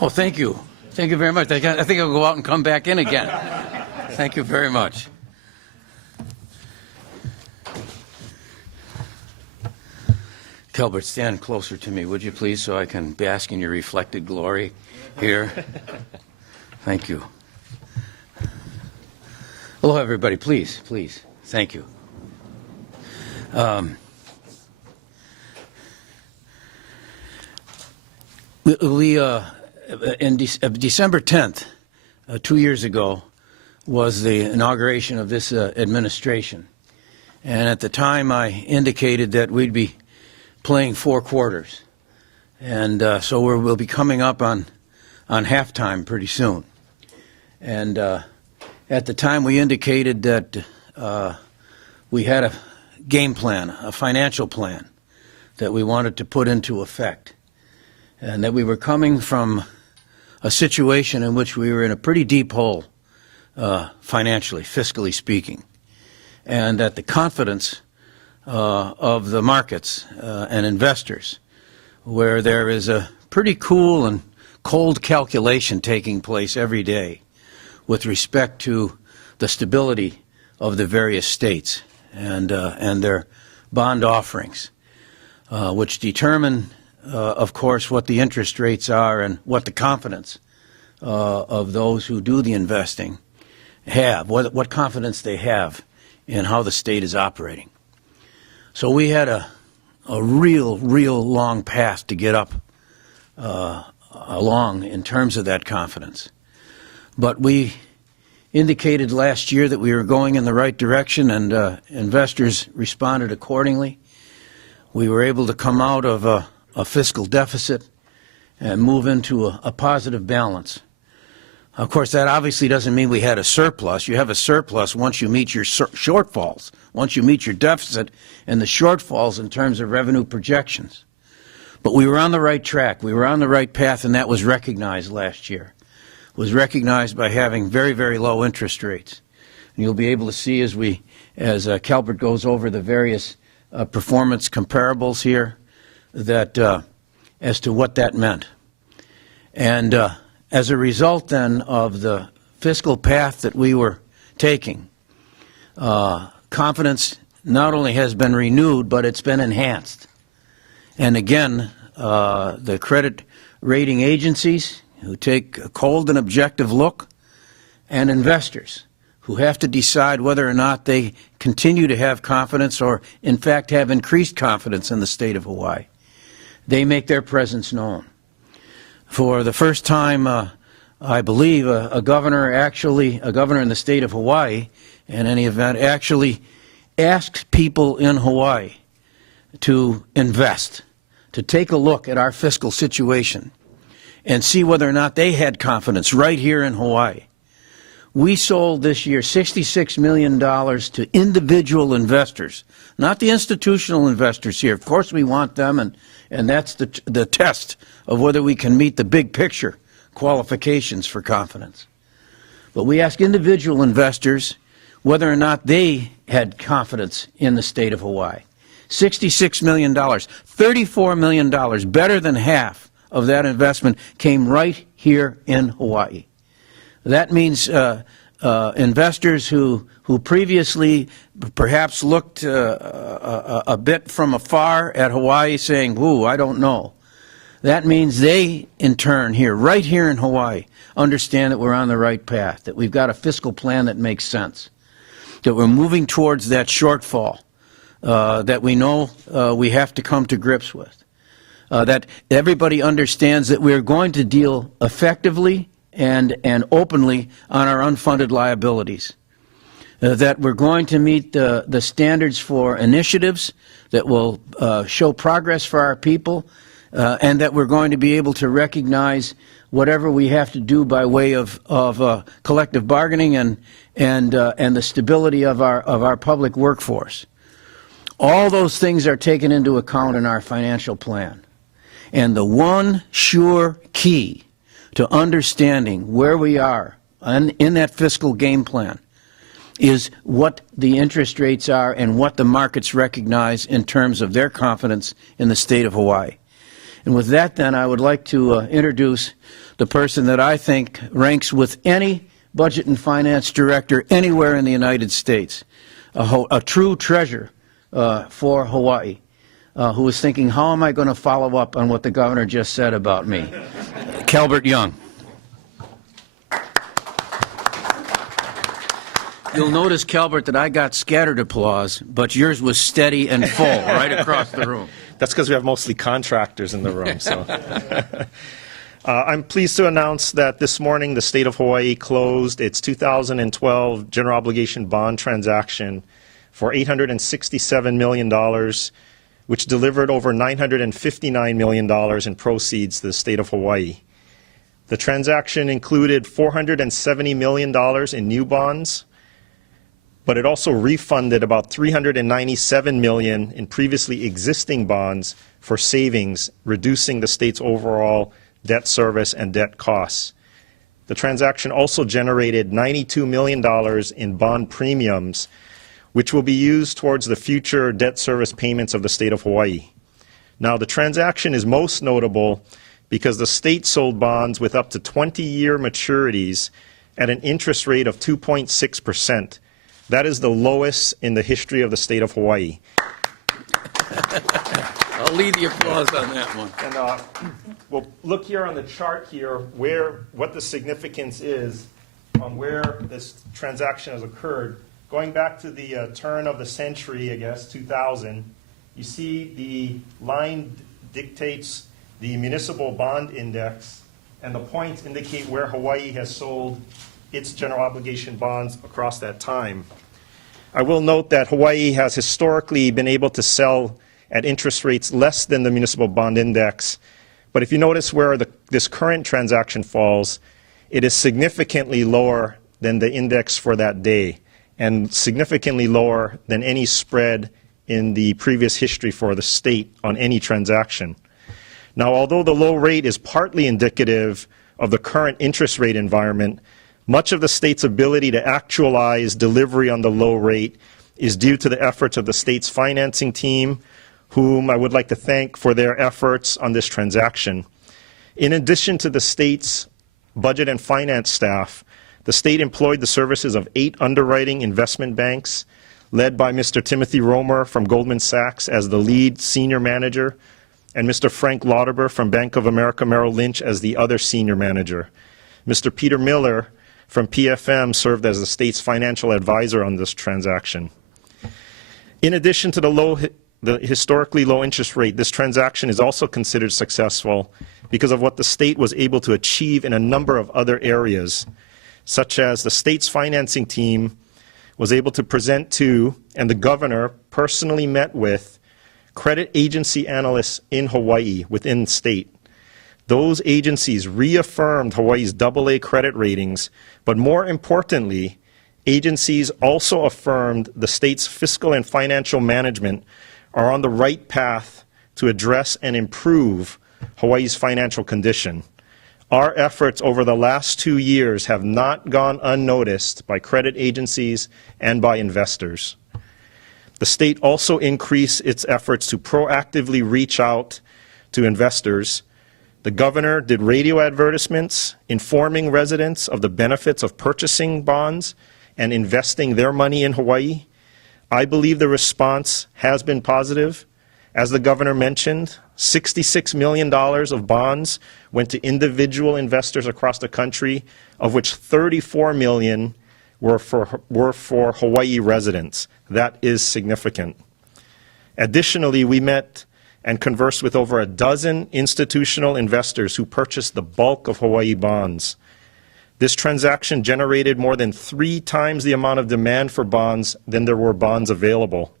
Oh, thank you. Thank you very much. I think I'll go out and come back in again. Thank you very much. Kelbert, stand closer to me, would you please, so I can bask in your reflected glory here. Thank you. Hello, everybody. Please, please. Thank you. December 10th, 2 years ago, was the inauguration of this administration. And at the time, I indicated that we'd be playing 4 quarters. And so we'll be coming up on halftime pretty soon. And at the time, we indicated that we had a game plan, a financial plan that we wanted to put into effect. And that we were coming from a situation in which we were in a pretty deep hole financially, fiscally speaking. And that the confidence of the markets and investors, where there is a pretty cool and cold calculation taking place every day with respect to the stability of the various states and their bond offerings, which determine, of course, what the interest rates are and what the confidence of those who do the investing have, what confidence they have in how the state is operating. So we had a real long path to get up along in terms of that confidence. But we indicated last year that we were going in the right direction, and investors responded accordingly. We were able to come out of a fiscal deficit and move into a positive balance. Of course, that obviously doesn't mean we had a surplus. You have a surplus once you meet your shortfalls, once you meet your deficit and the shortfalls in terms of revenue projections. But we were on the right track. We were on the right path, and that was recognized last year. It was recognized by having very low interest rates. And you'll be able to see as Kelbert goes over the various performance comparables here, that as to what that meant. And as a result then of the fiscal path that we were taking, confidence not only has been renewed, but it's been enhanced. And again, the credit rating agencies who take a cold and objective look, and investors who have to decide whether or not they continue to have confidence or in fact have increased confidence in the state of Hawaii. They make their presence known. For the first time, I believe, a governor in the state of Hawaii, in any event, actually asked people in Hawaii to invest, to take a look at our fiscal situation and see whether or not they had confidence right here in Hawaii. We sold this year $66 million to individual investors, not the institutional investors here. Of course we want them, and that's the test of whether we can meet the big picture qualifications for confidence. But we ask individual investors whether or not they had confidence in the state of Hawaii. $66 million, $34 million, better than half of that investment came right here in Hawaii. That means investors who previously perhaps looked a bit from afar at Hawaii saying, "Ooh, I don't know." That means they, in turn, right here in Hawaii, understand that we're on the right path, that we've got a fiscal plan that makes sense, that we're moving towards that shortfall that we know we have to come to grips with, that everybody understands that we're going to deal effectively and openly on our unfunded liabilities, that we're going to meet the standards for initiatives that will show progress for our people, and that we're going to be able to recognize whatever we have to do by way of collective bargaining and the stability of our public workforce. All those things are taken into account in our financial plan. And the one sure key to understanding where we are in that fiscal game plan is what the interest rates are and what the markets recognize in terms of their confidence in the state of Hawaii. And with that, then, I would like to introduce the person that I think ranks with any budget and finance director anywhere in the United States, a true treasure for Hawaii, who is thinking, how am I going to follow up on what the governor just said about me? Calbert Young. You'll notice, Calbert, that I got scattered applause, but yours was steady and full right across the room. That's because we have mostly contractors in the room. So, I'm pleased to announce that this morning the state of Hawaii closed its 2012 general obligation bond transaction for $867 million, which delivered over $959 million in proceeds to the state of Hawaii. The transaction included $470 million in new bonds, but it also refunded about $397 million in previously existing bonds for savings, reducing the state's overall debt service and debt costs. The transaction also generated $92 million in bond premiums, which will be used towards the future debt service payments of the state of Hawaii. Now, the transaction is most notable because the state sold bonds with up to 20-year maturities at an interest rate of 2.6%. That is the lowest in the history of the state of Hawaii. I'll lead the applause on that one. And we'll look here on the chart here what the significance is on where this transaction has occurred. Going back to the turn of the century, I guess, 2000, you see the line dictates the municipal bond index, and the points indicate where Hawaii has sold its general obligation bonds across that time. I will note that Hawaii has historically been able to sell at interest rates less than the municipal bond index, but if you notice where this current transaction falls, it is significantly lower than the index for that day and significantly lower than any spread in the previous history for the state on any transaction. Now, although the low rate is partly indicative of the current interest rate environment, much of the state's ability to actualize delivery on the low rate is due to the efforts of the state's financing team, whom I would like to thank for their efforts on this transaction. In addition to the state's budget and finance staff, the state employed the services of 8 underwriting investment banks, led by Mr. Timothy Romer from Goldman Sachs as the lead senior manager, and Mr. Frank Lauterbur from Bank of America Merrill Lynch as the other senior manager. Mr. Peter Miller from PFM served as the state's financial advisor on this transaction. In addition to the historically low interest rate, this transaction is also considered successful because of what the state was able to achieve in a number of other areas, such as the state's financing team was able to present to, and the governor personally met with, credit agency analysts in Hawaii within the state. Those agencies reaffirmed Hawaii's AA credit ratings, but more importantly, agencies also affirmed the state's fiscal and financial management are on the right path to address and improve Hawaii's financial condition. Our efforts over the last 2 years have not gone unnoticed by credit agencies and by investors. The state also increased its efforts to proactively reach out to investors. The governor did radio advertisements informing residents of the benefits of purchasing bonds and investing their money in Hawaii. I believe the response has been positive. As the governor mentioned, $66 million of bonds went to individual investors across the country, of which $34 million were for Hawaii residents. That is significant. Additionally, we met and conversed with over a dozen institutional investors who purchased the bulk of Hawaii bonds. This transaction generated more than 3 times the amount of demand for bonds than there were bonds available.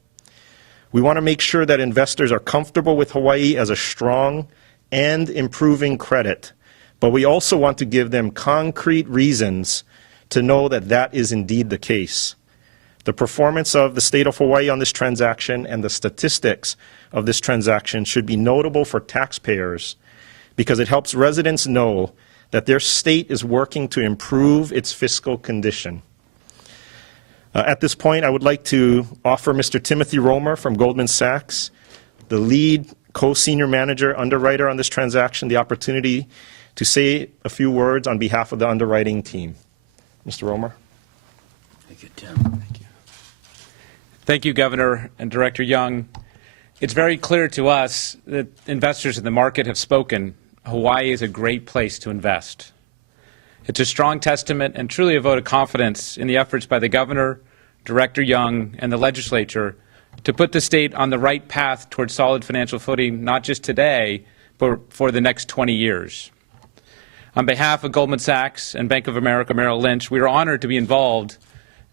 We want to make sure that investors are comfortable with Hawaii as a strong and improving credit, but we also want to give them concrete reasons to know that that is indeed the case. The performance of the state of Hawaii on this transaction and the statistics of this transaction should be notable for taxpayers because it helps residents know that their state is working to improve its fiscal condition. At this point, I would like to offer Mr. Timothy Romer from Goldman Sachs, the lead co-senior manager underwriter on this transaction, the opportunity to say a few words on behalf of the underwriting team. Mr. Romer. Thank you, Tim. Thank you, Governor and Director Young. It's very clear to us that investors in the market have spoken. Hawaii is a great place to invest. It's a strong testament and truly a vote of confidence in the efforts by the Governor, Director Young, and the legislature to put the state on the right path towards solid financial footing, not just today, but for the next 20 years. On behalf of Goldman Sachs and Bank of America Merrill Lynch, we are honored to be involved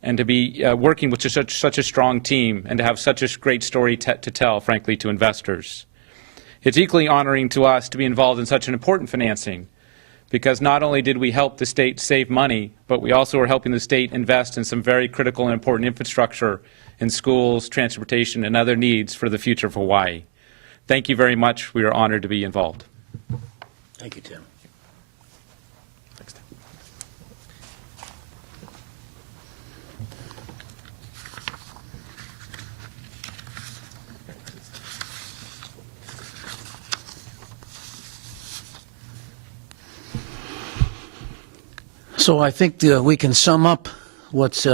and to be working with such a strong team and to have such a great story to tell, frankly, to investors. It's equally honoring to us to be involved in such an important financing, because not only did we help the state save money, but we also are helping the state invest in some very critical and important infrastructure in schools, transportation, and other needs for the future of Hawaii. Thank you very much. We are honored to be involved. Thank you, Tim. So I think we can sum up what's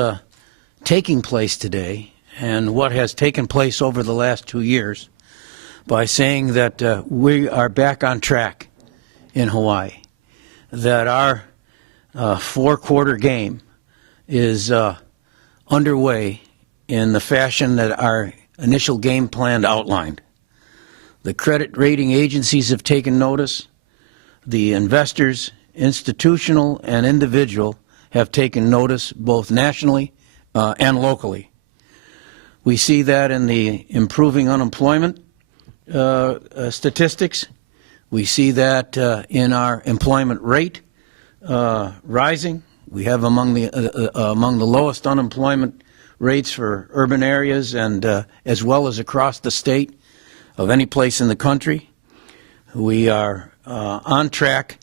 taking place today and what has taken place over the last 2 years by saying that we are back on track in Hawaii, that our four-quarter game is underway in the fashion that our initial game plan outlined. The credit rating agencies have taken notice. The investors, institutional and individual, have taken notice both nationally and locally. We see that in the improving unemployment statistics. We see that in our employment rate rising. We have among the lowest unemployment rates for urban areas and as well as across the state of any place in the country. We are on track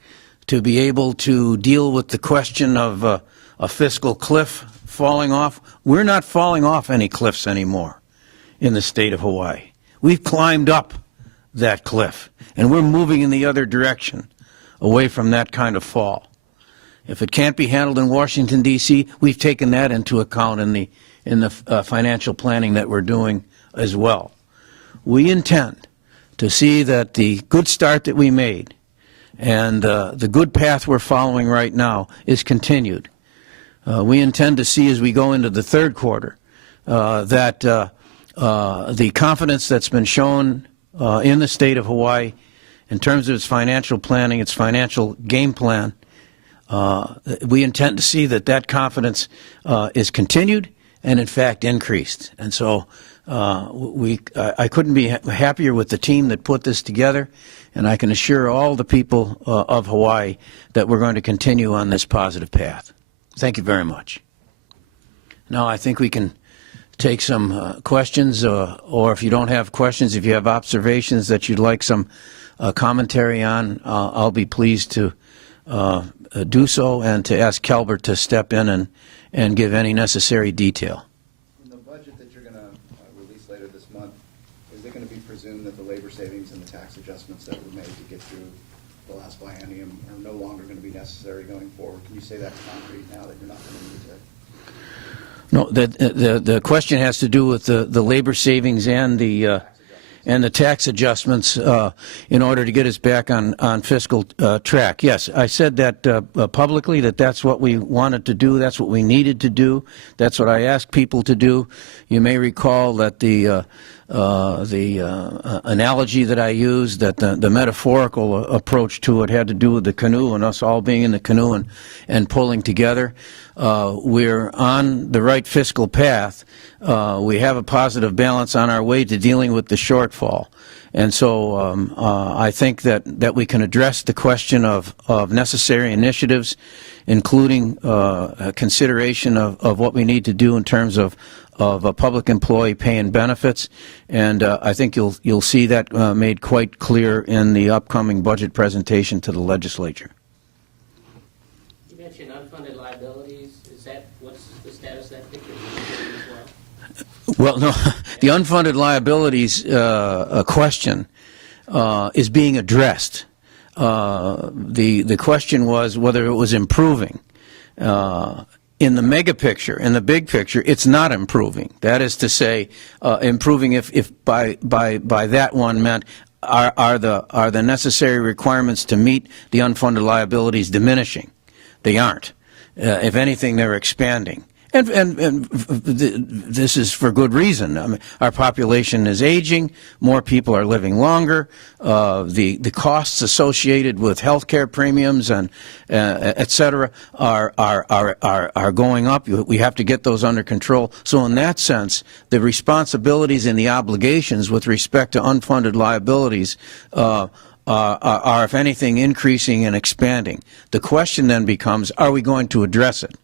to be able to deal with the question of a fiscal cliff falling off. We're not falling off any cliffs anymore in the state of Hawaii. We've climbed up that cliff, and we're moving in the other direction, away from that kind of fall. If it can't be handled in Washington, D.C., we've taken that into account in the financial planning that we're doing as well. We intend to see that the good start that we made and the good path we're following right now is continued. We intend to see as we go into the third quarter that the confidence that's been shown in the state of Hawaii in terms of its financial planning, its financial game plan, we intend to see that that confidence is continued and in fact increased. And so I couldn't be happier with the team that put this together, and I can assure all the people of Hawaii that we're going to continue on this positive path. Thank you very much. Now I think we can take some questions, or if you don't have questions, if you have observations that you'd like some commentary on, I'll be pleased to do so and to ask Calbert to step in and give any necessary detail. In the budget that you're going to release later this month, is it going to be presumed that the labor savings and the tax adjustments that were made to get through the last biennium are no longer going to be necessary going forward? Can you say that concrete now that you're not going to need to? No, the question has to do with the labor savings and the tax adjustments in order to get us back on fiscal track. Yes, I said that publicly, that's what we wanted to do, that's what we needed to do, that's what I asked people to do. You may recall that the analogy that I used, that the metaphorical approach to it had to do with the canoe and us all being in the canoe and pulling together. We're on the right fiscal path. We have a positive balance on our way to dealing with the shortfall. And so I think that we can address the question of necessary initiatives, including consideration of what we need to do in terms of a public employee pay and benefits. And I think you'll see that made quite clear in the upcoming budget presentation to the legislature. You mentioned unfunded liabilities. What's the status of that picture as well? Well, no, the unfunded liabilities question is being addressed. The question was whether it was improving. In the mega picture, in the big picture, it's not improving. That is to say, improving if by that one meant are the necessary requirements to meet the unfunded liabilities diminishing? They aren't. If anything, they're expanding. And this is for good reason. I mean, our population is aging. More people are living longer. The costs associated with health care premiums and et cetera are going up. We have to get those under control. So in that sense, the responsibilities and the obligations with respect to unfunded liabilities are, if anything, increasing and expanding. The question then becomes, are we going to address it?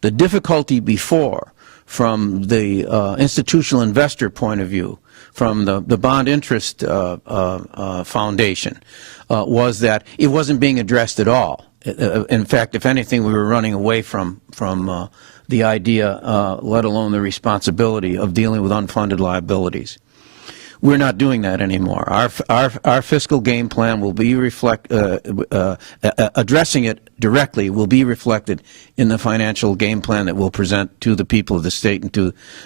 The difficulty before, from the institutional investor point of view, from the bond interest foundation, was that it wasn't being addressed at all. In fact, if anything, we were running away from the idea, let alone the responsibility of dealing with unfunded liabilities. We're not doing that anymore. Our fiscal game plan will be addressing it directly will be reflected in the financial game plan that we'll present to the people of the state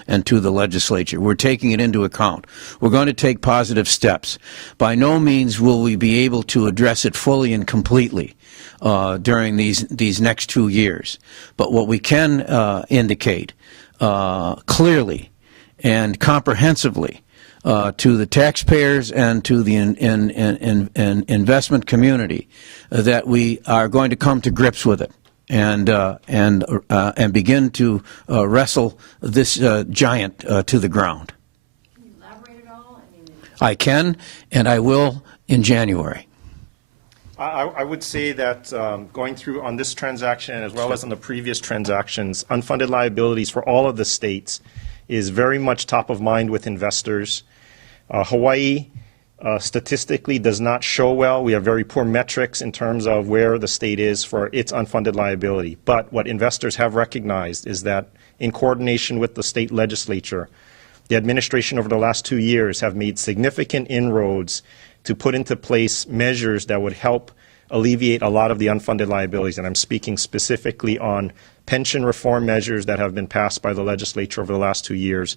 and to the legislature. We're taking it into account. We're going to take positive steps. By no means will we be able to address it fully and completely during these next 2 years. But what we can indicate clearly and comprehensively to the taxpayers and to the investment community that we are going to come to grips with it and begin to wrestle this giant to the ground. Can you elaborate at all? I can, and I will in January. I would say that going through on this transaction as well as on the previous transactions, unfunded liabilities for all of the states is very much top of mind with investors. Hawaii statistically does not show well. We have very poor metrics in terms of where the state is for its unfunded liability. But what investors have recognized is that in coordination with the state legislature, the administration over the last 2 years have made significant inroads to put into place measures that would help alleviate a lot of the unfunded liabilities. And I'm speaking specifically on pension reform measures that have been passed by the legislature over the last 2 years,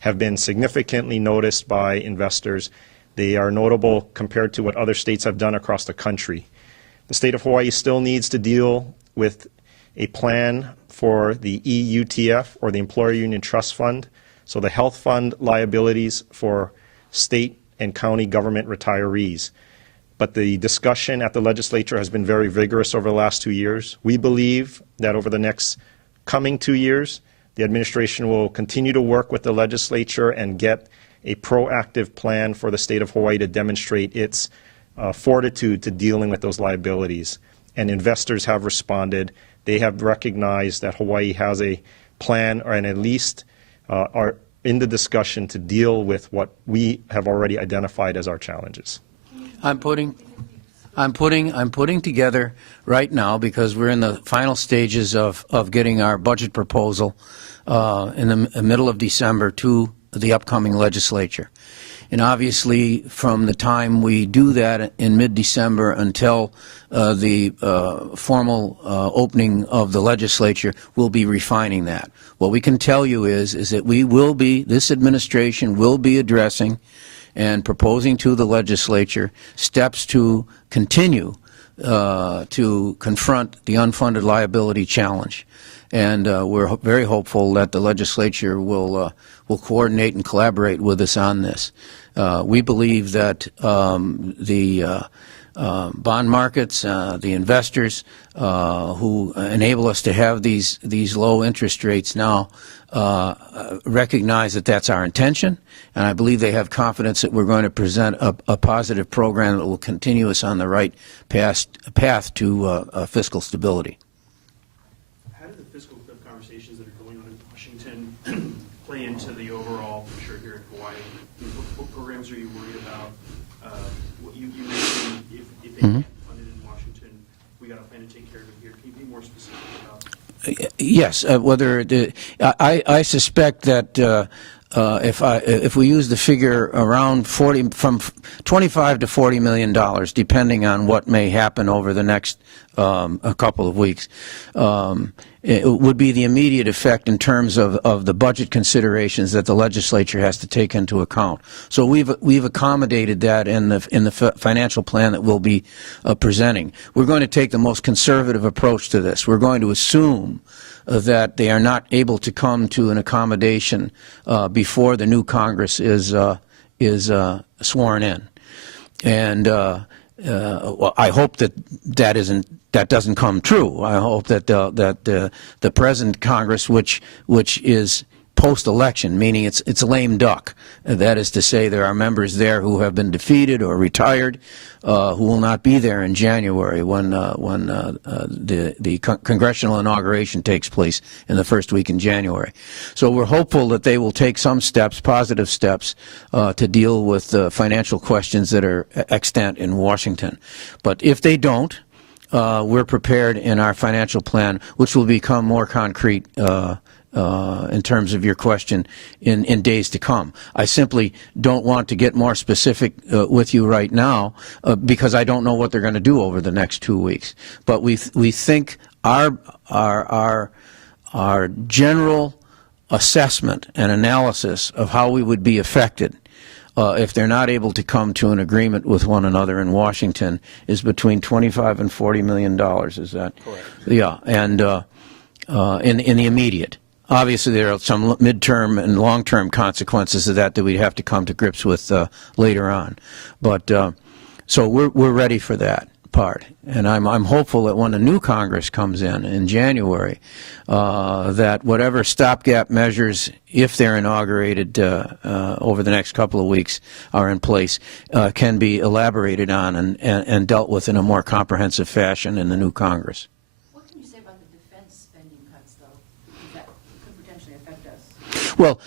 have been significantly noticed by investors. They are notable compared to what other states have done across the country. The state of Hawaii still needs to deal with a plan for the EUTF, or the Employer Union Trust Fund, so the health fund liabilities for state and county government retirees. But the discussion at the legislature has been very vigorous over the last 2 years. We believe that over the next coming 2 years, the administration will continue to work with the legislature and get a proactive plan for the state of Hawaii to demonstrate its fortitude to dealing with those liabilities. And investors have responded. They have recognized that Hawaii has a plan, or and at least are in the discussion to deal with what we have already identified as our challenges. I'm putting together right now, because we're in the final stages of getting our budget proposal in the middle of December to the upcoming legislature. And obviously, from the time we do that in mid-December until the formal opening of the legislature, we'll be refining that. What we can tell you is that this administration will be addressing and proposing to the legislature steps to continue to confront the unfunded liability challenge. And we're very hopeful that the legislature will coordinate and collaborate with us on this. We believe that the bond markets, the investors who enable us to have these low interest rates now recognize that that's our intention, and I believe they have confidence that we're going to present a positive program that will continue us on the right path to fiscal stability. How do the fiscal conversations that are going on in Washington play into the overall picture here in Hawaii? What programs are you worried about? What you mentioned, if they can't fund it in Washington, we got a plan to take care of it here. Can you be more specific about? Yes, I suspect that if we use the figure around 40, from 25 to 40 million dollars, depending on what may happen over the next a couple of weeks, it would be the immediate effect in terms of the budget considerations that the legislature has to take into account. So we've accommodated that in the financial plan that we'll be presenting. We're going to take the most conservative approach to this. We're going to assume that they are not able to come to an accommodation before the new Congress is sworn in, and well, I hope that doesn't come true. I hope that the present Congress, which is post-election, meaning it's a lame duck. That is to say, there are members there who have been defeated or retired, who will not be there in January when the congressional inauguration takes place in the first week in January. So we're hopeful that they will take some steps, positive steps, to deal with the financial questions that are extant in Washington. But if they don't, we're prepared in our financial plan, which will become more concrete in terms of your question in days to come. I simply don't want to get more specific with you right now because I don't know what they're going to do over the next 2 weeks. But we think our general assessment and analysis of how we would be affected if they're not able to come to an agreement with one another in Washington is between $25 and $40 million. Is that correct? Yeah, and in the immediate. Obviously, there are some midterm and long-term consequences of that we'd have to come to grips with later on. But so we're ready for that part, and I'm hopeful that when the new Congress comes in January, that whatever stopgap measures, if they're inaugurated over the next couple of weeks, are in place, can be elaborated on and dealt with in a more comprehensive fashion in the new Congress. What can you say about the defense spending cuts, though? Because that could potentially affect us. Well,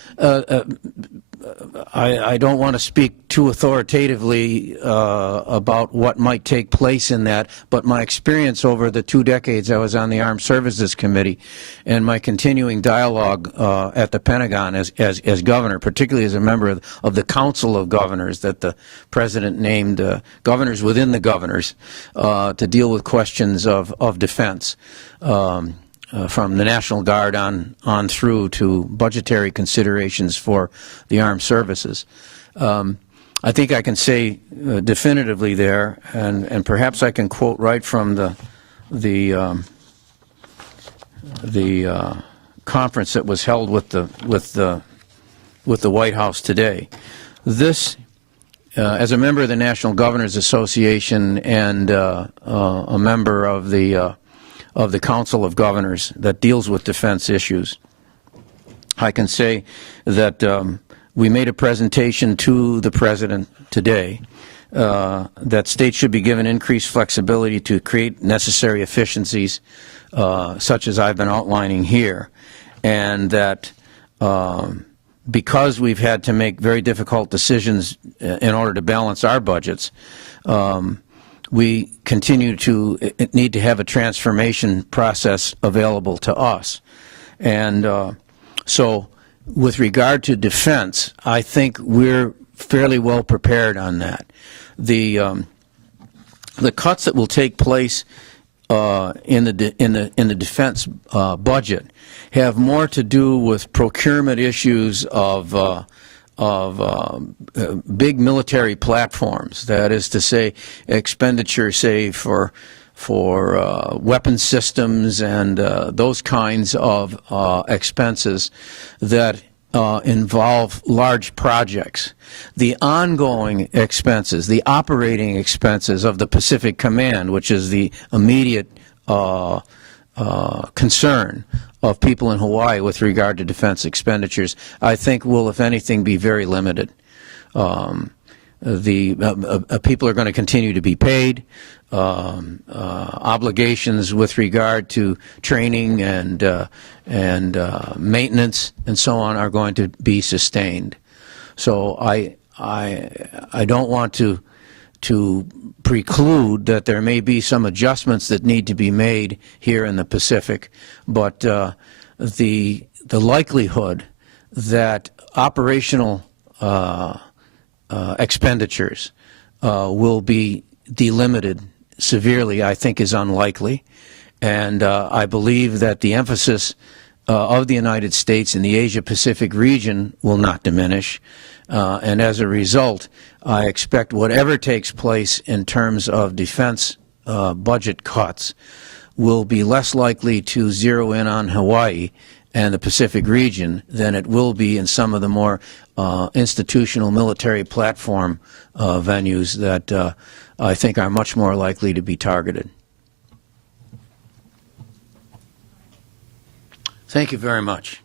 I don't want to speak too authoritatively about what might take place in that, but my experience over the 2 decades I was on the Armed Services Committee and my continuing dialogue at the Pentagon as governor, particularly as a member of the Council of Governors that the President named governors within the governors to deal with questions of defense. From the National Guard on through to budgetary considerations for the armed services. I think I can say definitively there, and perhaps I can quote right from the conference that was held with the White House today. This, as a member of the National Governors Association and a member of the Council of Governors that deals with defense issues, I can say that we made a presentation to the President today that states should be given increased flexibility to create necessary efficiencies such as I've been outlining here, and that because we've had to make very difficult decisions in order to balance our budgets, we continue to need to have a transformation process available to us. And so with regard to defense, I think we're fairly well prepared on that. The cuts that will take place in the defense budget have more to do with procurement issues of big military platforms. That is to say, expenditure, say, for weapon systems and those kinds of expenses that involve large projects. The ongoing expenses, the operating expenses of the Pacific Command, which is the immediate concern of people in Hawaii with regard to defense expenditures, I think will, if anything, be very limited. People are going to continue to be paid. Obligations with regard to training and maintenance and so on are going to be sustained. So I don't want to preclude that there may be some adjustments that need to be made here in the Pacific, but the likelihood that operational expenditures will be delimited severely, I think, is unlikely. And I believe that the emphasis of the United States in the Asia-Pacific region will not diminish. And as a result, I expect whatever takes place in terms of defense budget cuts will be less likely to zero in on Hawaii and the Pacific region than it will be in some of the more institutional military platform venues that I think are much more likely to be targeted. Thank you very much.